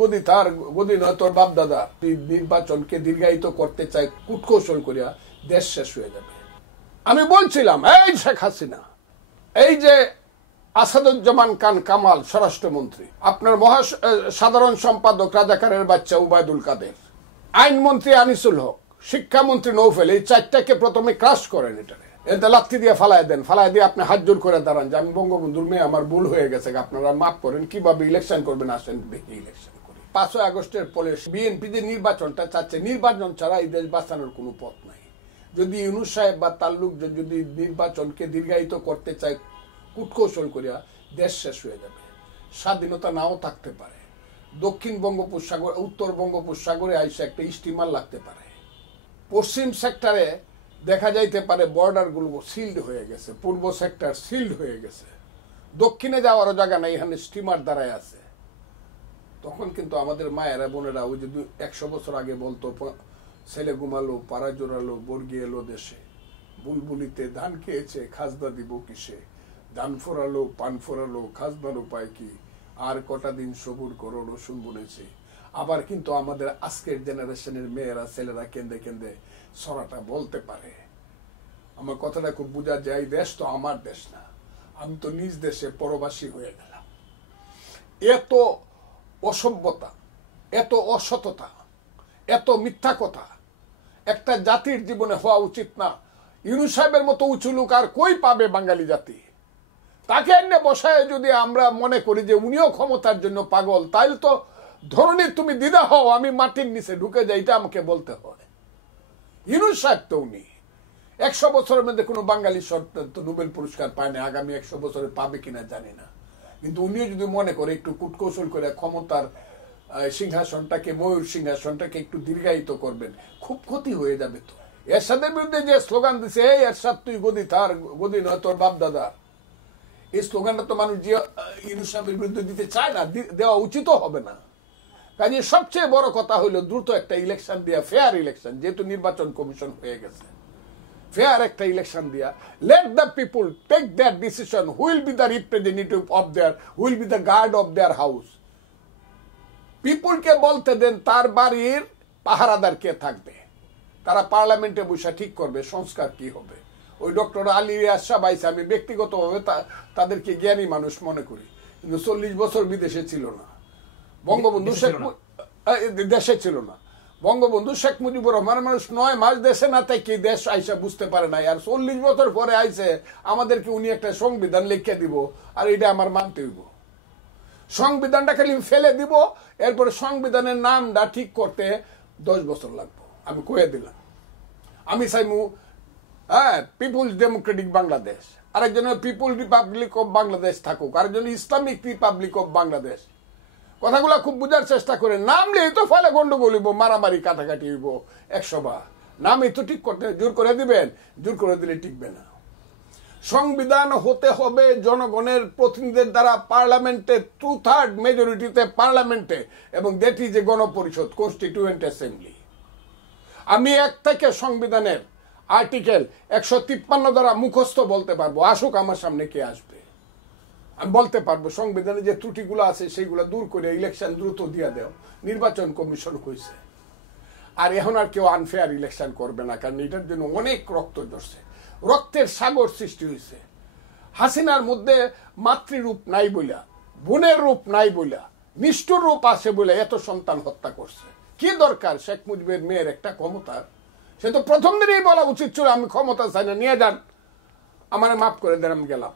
গদি তার গদি নয় তোর বাপ দাদা নির্বাচনকে দীর্ঘায়িত করতে চায় কূটকৌশল করিয়া দেশ শেষ হয়ে যাবে। আমি বলছিলাম এই শেখ হাসিনা, এই যে আসাদুজ্জামান খান কামাল স্বরাষ্ট্রমন্ত্রী, আপনার সাধারণ সম্পাদক রাজাকারের বাচ্চা উবায়দুল কাদের, আইনমন্ত্রী আনিসুল হক, শিক্ষামন্ত্রী নৌফেল, এই চারটাকে প্রথমে ক্রাশ করেন, এতে লাথি দিয়ে ফালাই দেন, ফালাই দিয়ে আপনি হাত জোর করে দাঁড়ান যে আমি বঙ্গবন্ধুর মেয়ে, আমার ভুল হয়ে গেছে, আপনারা মাফ করেন, কিভাবে ইলেকশন করবেন আসেন দেখি ইলেকশন করি। 5 আগস্টের পরে বিএনপি যে নির্বাচনটা চাচ্ছে, নির্বাচন ছাড়া এই দেশ বাঁচানোর কোনো পথ নাই। যদি ইউনূস সাহেব বা তার লোক যদি নির্বাচনকে দীর্ঘায়িত করতে চায় কূটকৌশল করিয়া দেশ শেষ হয়ে যাবে। স্বাধীনতা নাও থাকতে পারে, দক্ষিণ বঙ্গোপসাগর উত্তর বঙ্গোপসাগরে আইসে একটা স্টিমার লাগতে পারে, পশ্চিম সেক্টরে দেখা যাইতে পারে বর্ডার গুলো সিল্ড হয়ে গেছে, পূর্ব সেক্টর সিল্ড হয়ে গেছে, দক্ষিণে যাওয়ারও জায়গা নাই, এখানে স্টিমার দাঁড়ায় আছে। তখন কিন্তু আমাদের মায়েরা বোনেরা ওই যে 100 বছর আগে বলতো, ছেলে ঘুমালো পাড়া জোড়ালো বর্গি এলো দেশে, বুলবুলিতে ধান খেয়েছে খাজনা দিব কিসে, ধান ফোরালো পান ফোরালো খাজনার উপায় কি, আর কটা দিন সবুর করো রসুন বুনেছে। আবার কিন্তু আমাদের আজকের জেনারেশনের মেয়েরা ছেলেরা কেঁদে কেঁদে ছড়াটা বলতে পারে। আমার কথাটা খুব বোঝা যায়, দেশ তো আমার দেশ না, আমি তো নিজ দেশে পরবাসী হয়ে গেলাম। এত অসভ্যতা, এত অসততা, এত মিথ্যা কথা একটা জাতির জীবনে হওয়া উচিত না। ইউনূস সাহেবের মতো উঁচু লোক আর কই পাবে বাঙালি জাতি? তাকে এনে বসায় যদি আমরা মনে করি যে উনিও ক্ষমতার জন্য পাগল, তাইলে তো ধরনের তুমি দিদা হও, আমি মাটির নিচে ঢুকে যাই, এটা আমাকে বলতে হয়। ইউনূস সাহেব তো উনি 100 বছরের মধ্যে কোনো বাঙালি তো নোবেল পুরস্কার পায় না, আগামী 100 বছরে পাবে কিনা জানি না, কিন্তু উনিও যদি মনে করে একটু কূটকৌশল করে ক্ষমতার সিংহাসনটাকে, ময়ূর সিংহাসনটাকে একটু দীর্ঘায়িত করবেন, খুব ক্ষতি হয়ে যাবে। তো এরশাদের বিরুদ্ধে যে স্লোগান দিছে, এই এরশাদ তুই গদি তার গদি নয় তোর বাপ দাদা, এই স্লোগানটা তো মানুষ যে ইউনূস সাহেবের বিরুদ্ধে দিতে চায় না, দেওয়া উচিত হবে না। কাজে সবচেয়ে বড় কথা হলো দ্রুত একটা ইলেকশন দিয়া, ফেয়ার ইলেকশন, যেহেতু নির্বাচন কমিশন হয়ে গেছে, ফেয়ার একটা ইলেকশন দিয়া, let the people take their decision, will be the representative of their, will be the guard of their house. পিপুলকে বলতে দেন তার বাড়ির পাহারাদার কে থাকবে, তারা পার্লামেন্টে বসে ঠিক করবে সংস্কার কি হবে। ওই ডক্টর আলী রিয়াজ সাহেব আইসা, আমি ব্যক্তিগতভাবে তাদেরকে জ্ঞানী মানুষ মনে করি, কিন্তু 40 বছর বিদেশে ছিল না, বঙ্গবন্ধু দেশে ছিল না, বঙ্গবন্ধু শেখ মুজিবুর রহমান মানুষ 9 মাস দেশে না থেকে দেশ আইসা বুঝতে পারে না, আর 40 বছর পরে আইসে আমাদেরকে উনি একটা সংবিধান লিখে দিব, আর এটা আমার মানতে হইব। সংবিধানটা খালি ফেলে দিব, এরপরে সংবিধানের নামটা ঠিক করতে 10 বছর লাগবে। আমি কয়ে দিলাম, আমি চাইমু পিপুলস ডেমোক্রেটিক বাংলাদেশ, আরেকজনের পিপুল রিপাবলিক অফ বাংলাদেশ থাকুক, আরেকজনের ইসলামিক রিপাবলিক অফ বাংলাদেশ। কথাগুলো খুব বোঝার চেষ্টা করে, নামলেই তো ফলে গন্ডগোল হইব, মারামারি কাটাকাটি হইব 100 বার। নামই তো ঠিক করতে জোর করে দিবেন, জোর করে দিলে টিকবে না। সংবিধান হতে হবে জনগণের প্রতিনিধিদের দ্বারা, পার্লামেন্টে 2/3 মেজরিটিতে পার্লামেন্টে, এবং that is a Gana Parishad, constituent assembly. আমি 1 থেকে সংবিধানের আর্টিকেল 153 দ্বারা মুখস্থ বলতে পারবো, আসুক আমার সামনে কে আসবে, আমি বলতে পারবো সংবিধানে যে ত্রুটিগুলো আছে সেইগুলো দূর করে ইলেকশন দ্রুত দিয়ে দেও। নির্বাচন কমিশন হয়েছে, আর এখন আর কেউ আনফেয়ার ইলেকশন করবে না, কারণ এটার জন্য অনেক রক্ত ঝরছে, রক্তের সাগর সৃষ্টি হয়েছে। হাসিনার মধ্যে মাতৃরূপ নাই বইলা, বোনের রূপ নাই বইলা, নিষ্ঠুর রূপ আছে বলে এত সন্তান হত্যা করছে। কি দরকার শেখ মুজিবের মেয়ের একটা ক্ষমতার? সে তো প্রথম দিনেই বলা উচিত ছিল আমি ক্ষমতা চাই না, নিয়ে যান, আমার মাফ করে দেন, আমি গেলাম।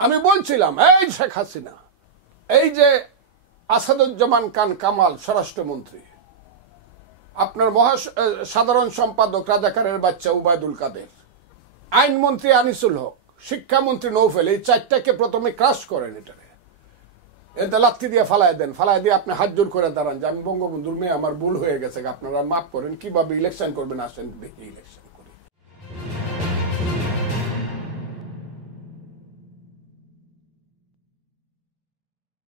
আমি বলছিলাম এই শেখ হাসিনা, এই যে আসাদুজ্জামান খান কামাল স্বরাষ্ট্রমন্ত্রী, আপনার সাধারণ সম্পাদক রাজাকারের বাচ্চা উবায়দুল কাদের, আইনমন্ত্রী আনিসুল হক, শিক্ষামন্ত্রী নৌফেল, এই চারটাকে প্রথমে ক্রাশ করেন, এতে লাথি দিয়ে ফালাই দেন, ফালাই দিয়ে আপনি হাত জোর করে দাঁড়ান যে আমি বঙ্গবন্ধুর মেয়ে, আমার ভুল হয়ে গেছে, আপনারা মাফ করেন, কিভাবে ইলেকশন করবেন আসেন দেখি ইলেকশন।